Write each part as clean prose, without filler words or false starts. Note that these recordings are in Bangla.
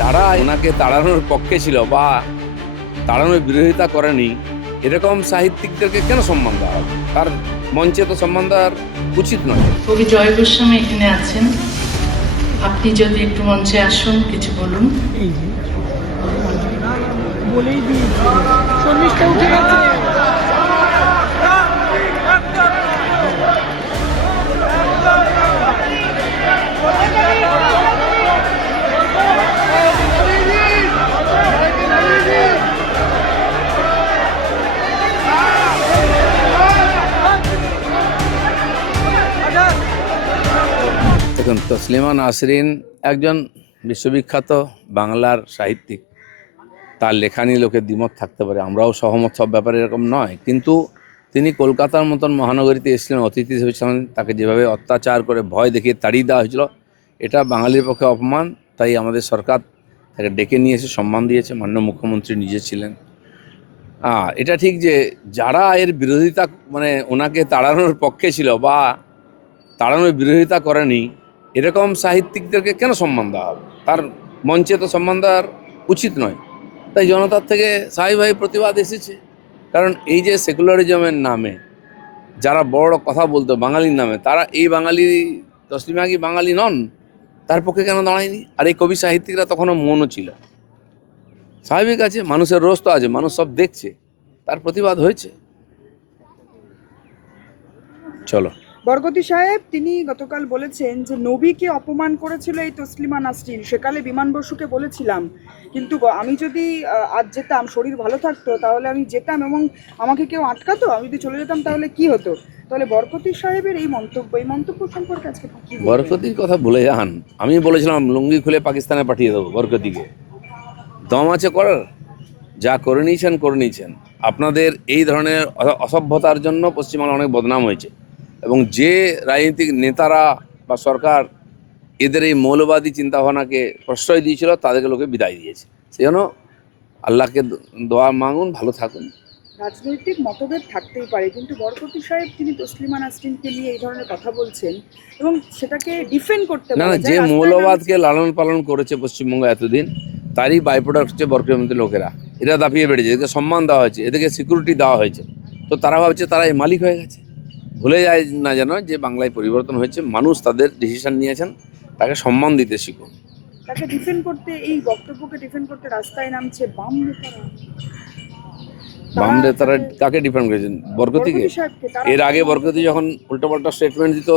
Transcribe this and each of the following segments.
যারা ওনাকে তাড়ানোর পক্ষে ছিল বা তাড়ানোর বিরোধিতা করেনি এরকম সাহিত্যিকদেরকে কেন সম্মান দেওয়া হবে? তার মঞ্চে তো সম্মান দেওয়ার উচিত নয়। কবি জয় গোস্বামী এখানে আছেন, আপনি যদি একটু মঞ্চে আসুন, কিছু বলুন। বলেই দিয়েছি, শর্মিষ্ঠা উঠে গেছে। দেখুন, তসলিমা নাসরিন একজন বিশ্ববিখ্যাত বাংলার সাহিত্যিক। তার লেখা নিয়ে লোকের দ্বিমত থাকতে পারে, আমরাও সহমত সব ব্যাপারে এরকম নয়, কিন্তু তিনি কলকাতার মতন মহানগরীতে এসেছিলেন, অতিথি হিসেবে ছিলেন। তাকে যেভাবে অত্যাচার করে ভয় দেখিয়ে তাড়িয়ে দেওয়া হয়েছিল, এটা বাঙালির পক্ষে অপমান। তাই আমাদের সরকার তাকে ডেকে নিয়ে এসে সম্মান দিয়েছে, মাননীয় মুখ্যমন্ত্রী নিজে ছিলেন। এটা ঠিক যে যারা এর বিরোধিতা মানে ওনাকে তাড়ানোর পক্ষে ছিল বা তাড়ানোর বিরোধিতা করেনি এরকম সাহিত্যিকদেরকে কেন সম্মান দেওয়া হবে? তার মঞ্চে তো সম্মান দেওয়ার উচিত নয়। তাই জনতার থেকে স্বাভাবিকভাবে প্রতিবাদ এসেছে। কারণ এই যে সেকুলারিজমের নামে যারা বড় কথা বলতো বাঙালির নামে, তারা এই বাঙালি তসলিমা কি বাঙালি নন? তার পক্ষে কেন দাঁড়ায়নি? আর এই কবি সাহিত্যিকরা তখনও মনও ছিল। স্বাভাবিক আছে, মানুষের রোষ তো আছে, মানুষ সব দেখছে, তার প্রতিবাদ হয়েছে। চলো। বরকতি সাহেব তিনি গতকাল বলেছেন যে নবীকে অপমান করেছিল এই তসলিমা নাসরিন। সেকালে বিমান বসুকে বলেছিলাম, কিন্তু আমি যদি আজ যেতাম, শরীর ভালো থাকতো, তাহলে আমি যেতাম এবং আমাকে কেউ আটকাতো, আমি যদি চলে যেতাম তাহলে কি হতো? তাহলে বরকতি সাহেবের এই মন্তব্য সম্পর্কে আজকে কি বলবেন? বরকতির কথা ভুলে যান। আমি বলেছিলাম লুঙ্গি খুলে পাকিস্তানে পাঠিয়ে দেবো বরকতিকে। দম আছে করার? যা করে নিয়েছেন। আপনাদের এই ধরনের অসভ্যতার জন্য পশ্চিমবাংলা অনেক বদনাম হয়েছে, এবং যে রাজনৈতিক নেতারা বা সরকার এদের এই মৌলবাদী চিন্তাভাবনাকে প্রশ্রয় দিয়েছিল তাদেরকে লোকে বিদায় দিয়েছে। সেই জন্য আল্লাহকে দোয়া মাঙুন, ভালো থাকুন। রাজনৈতিক মতভেদ থাকতেই পারে, কিন্তু বরকতি সাহেব তিনি তসলিমা নাসরিনকে নিয়ে এই ধরনের কথা বলছেন এবং সেটাকে ডিফেন্ড করতে না, বলা যে যায়, রাস্তায় মৌলবাদকে নামছে। লালন পালন করেছে পশ্চিমবঙ্গ এতদিন, তারই বাইপ্রোডাক্ট হচ্ছে বরকতি লোকেরা। এরা দাপিয়ে বেড়েছে, এদেরকে সম্মান দেওয়া হয়েছে, এদেরকে সিকিউরিটি দেওয়া হয়েছে। তো তারা ভাবছে তারা এই মালিক হয়ে গেছে। ভুলে যায় না যেন যে বাংলায় পরিবর্তন হয়েছে, মানুষ তাদের ডিসিশন নিয়েছেন, তাকে সম্মান দিতে শিখুন। তাকে ডিফেন্ড করতে, এই বক্তব্যকে ডিফেন্ড করতে রাস্তায় নামছে বাম নেতারা। বাম তারা নেতারা কাকে ডিফেন্ড করেছেন? বরকতিকে। বরকতি সাহেবকে এর আগে বরকতি যখন উল্টোপাল্টা স্টেটমেন্ট দিত,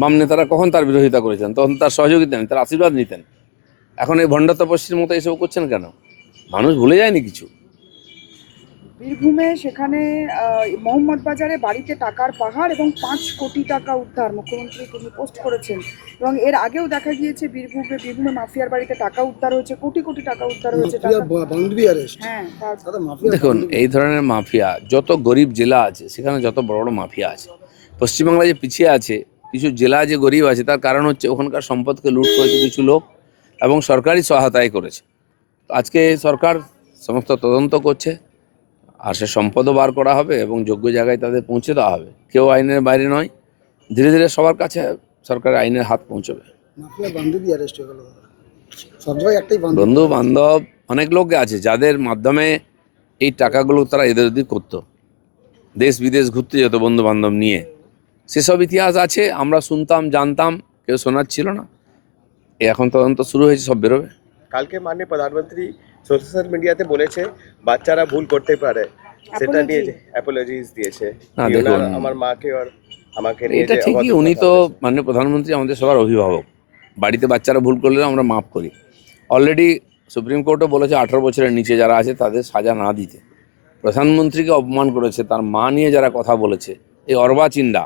বাম নেতারা কখন তার বিরোধিতা করেছেন? তখন তার সহযোগিতা নেন, তার আশীর্বাদ নিতেন। এখন এই ভণ্ড তপস্বীর মতো এসব করছেন কেন? মানুষ ভুলে যায়নি কিছু? বীরভূমে সেখানে মোহাম্মদ বাজারে বাড়িতে টাকার পাহাড় এবং 5 কোটি টাকা উদ্ধার, মুখ্যমন্ত্রী তিনি পোস্ট করেছেন। এবং এর আগেও দেখা গিয়েছে বীরভূমে মাফিয়ার বাড়িতে টাকা উদ্ধার হয়েছে, কোটি কোটি টাকা উদ্ধার হয়েছে। হ্যাঁ, দেখুন, এই ধরনের মাফিয়া যত গরিব জেলা আছে সেখানে যত বড় বড় মাফিয়া আছে। পশ্চিমবাংলা যে পিছিয়ে আছে, কিছু জেলা যে গরিব আছে, তার কারণ হচ্ছে ওখানকার সম্পদকে লুট করেছে কিছু লোক এবং সরকারি সহায়তায় করেছে। আজকে সরকার সমস্ত তদন্ত করছে, আর সে সম্পদও বার করা হবে এবং যোগ্য জায়গায় তাদের পৌঁছে দেওয়া হবে। কেউ আইনের বাইরে নয়, ধীরে ধীরে সবার কাছে সরকার আইনের হাত পৌঁছবে। বন্ধু বান্ধব অনেক লোক আছে যাদের মাধ্যমে এই টাকাগুলো তারা এদের ওদিক করতো, দেশ বিদেশ ঘুরতে যেত বন্ধু বান্ধব নিয়ে। সেসব ইতিহাস আছে, আমরা শুনতাম, জানতাম, কেউ শোনার ছিল না। এখন তদন্ত শুরু হয়েছে, সব বেরোবে। কালকে মাননীয় প্রধানমন্ত্রী সোশ্যাল মিডিয়াতে বলেছে বাচ্চারা ভুল করতে পারে, সেটা নিয়ে অ্যাপোলজিস দিয়েছে। না, দেখুন, আমার মাকে আর আমাকে নিয়ে এটা যে ঠিকই, অভদ্র উনি কথা তো বলেছে। মাননীয় প্রধানমন্ত্রী আমাদের সবার অভিভাবক। বাড়িতে বাচ্চারা ভুল করলেও আমরা মাফ করি। অলরেডি সুপ্রিম কোর্টও বলেছে 18 বছরের নিচে যারা আছে তাদের সাজা না দিতে। প্রধানমন্ত্রীকে অপমান করেছে, তার মা নিয়ে যারা কথা বলেছে, এই অর্বাচিন্ডা,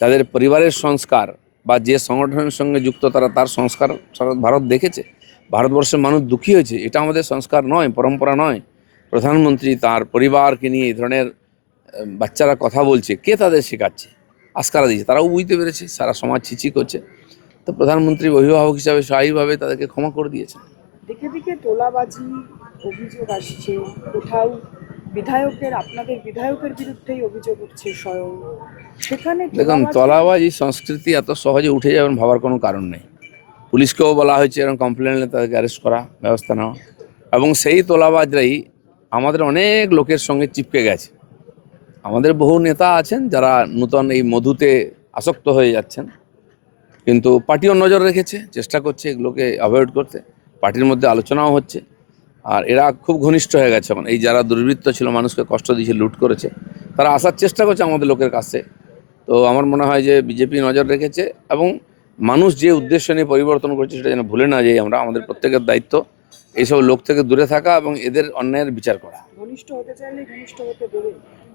যাদের পরিবারের সংস্কার বা যে সংগঠনের সঙ্গে যুক্ত তারা, তার সংস্কার সারা ভারত দেখেছে, ভারতবর্ষের মানুষ দুঃখী হয়েছে। এটা আমাদের সংস্কার নয়, পরম্পরা নয়। প্রধানমন্ত্রী তার পরিবারকে নিয়ে এই ধরনের বাচ্চারা কথা বলছে, কে তাদের শেখাচ্ছে, আস্কারা দিয়েছে? তারাও বুঝতে পেরেছে সারা সমাজ ছিচি করছে। তো প্রধানমন্ত্রী অভিভাবক হিসাবে স্বাভাবিকভাবে তাদেরকে ক্ষমা করে দিয়েছেন। দিকে দিকে তোলাবাজি অভিযোগ আসছে, কোথাও আপনাদের বিধায়কের বিরুদ্ধেই অভিযোগ উঠছে স্বয়ং। সেখানে দেখুন, তোলাবাজি তলাবাজি সংস্কৃতি এত সহজে উঠে যাবেন ভাবার কোনো কারণ নেই। পুলিশকেও বলা হয়েছে এরকম কমপ্লেন এলে তাদেরকে অ্যারেস্ট করা, ব্যবস্থা নেওয়া। এবং সেই তোলাবাজরাই আমাদের অনেক লোকের সঙ্গে চিপকে গেছে। আমাদের বহু নেতা আছেন যারা নূতন এই মধুতে আসক্ত হয়ে যাচ্ছেন, কিন্তু পার্টিও নজর রেখেছে, চেষ্টা করছে এগুলোকে অ্যাভয়েড করতে। পার্টির মধ্যে আলোচনাও হচ্ছে, আর এরা খুব ঘনিষ্ঠ হয়ে গেছে। এখন এই যারা দুর্বৃত্ত ছিল, মানুষকে কষ্ট দিয়েছে, লুট করেছে, তারা আসার চেষ্টা করছে আমাদের লোকের কাছে। তো আমার মনে হয় যে বিজেপি নজর রেখেছে, এবং মানুষ যে উদ্দেশ্য নিয়ে পরিবর্তন করছে সেটা যেন ভুলে না যাই আমরা। আমাদের প্রত্যেকের দায়িত্ব এইসব লোক থেকে দূরে থাকা এবং এদের অন্যায়ের বিচার করা। ঘনিষ্ঠ হতে চাইলে ঘনিষ্ঠ হতে দেবে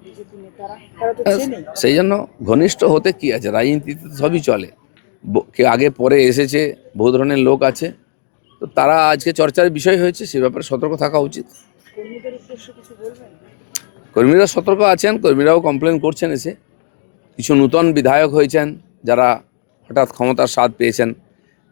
বিজেপি নেতারা, তারা তো চেনে। সেই জন্য ঘনিষ্ঠ হতে কি আছে, রাজনীতিতে তো সবই চলে। কে আগে পরে এসেছে, বহু ধরনের লোক আছে, তো তারা আজকে চর্চার বিষয় হয়েছে, সে ব্যাপারে সতর্ক থাকা উচিত। কর্মীদের উদ্দেশ্যে কিছু বলবেন? কর্মীরা সতর্ক আছেন, কর্মীরাও কমপ্লেন করছেন এসে। কিছু নূতন বিধায়ক হয়েছেন যারা হঠাৎ ক্ষমতার স্বাদ পেয়েছেন,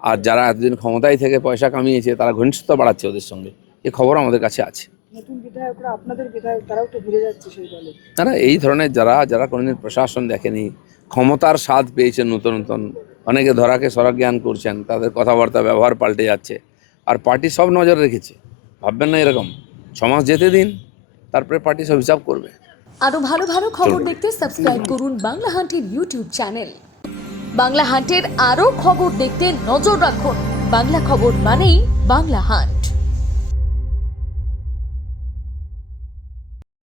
আর যারা এতদিন ক্ষমতায় থেকে পয়সা কামিয়েছে তারা ঘনিষ্ঠতা বাড়াচ্ছে ওদের সঙ্গে, এ খবর আমাদের কাছে আছে। নতুন বিধায়করা, আপনাদের বিধায়ক, তারাও তো ঘুরে যাচ্ছে সেই দলে। তারা এই ধরনের যারা কোনোদিন প্রশাসন দেখেনি, ক্ষমতার স্বাদ পেয়েছেন, নতুন নতুন অনেকে ধরাকে সরাজ্ঞান করছেন, তাদের কথাবার্তা ব্যবহার পাল্টে যাচ্ছে। আর পার্টি সব নজর রেখেছে, ভাববেন না এরকম। 6 মাস যেতে দিন, তারপরে পার্টি সব হিসাব করবে। আরো ভালো ভালো খবর দেখতে সাবস্ক্রাইব করুন বাংলা হান্টের ইউটিউব চ্যানেল। বাংলা হান্টের আরো খবর দেখতে নজর রাখুন। বাংলা খবর মানেই বাংলা হান্ট।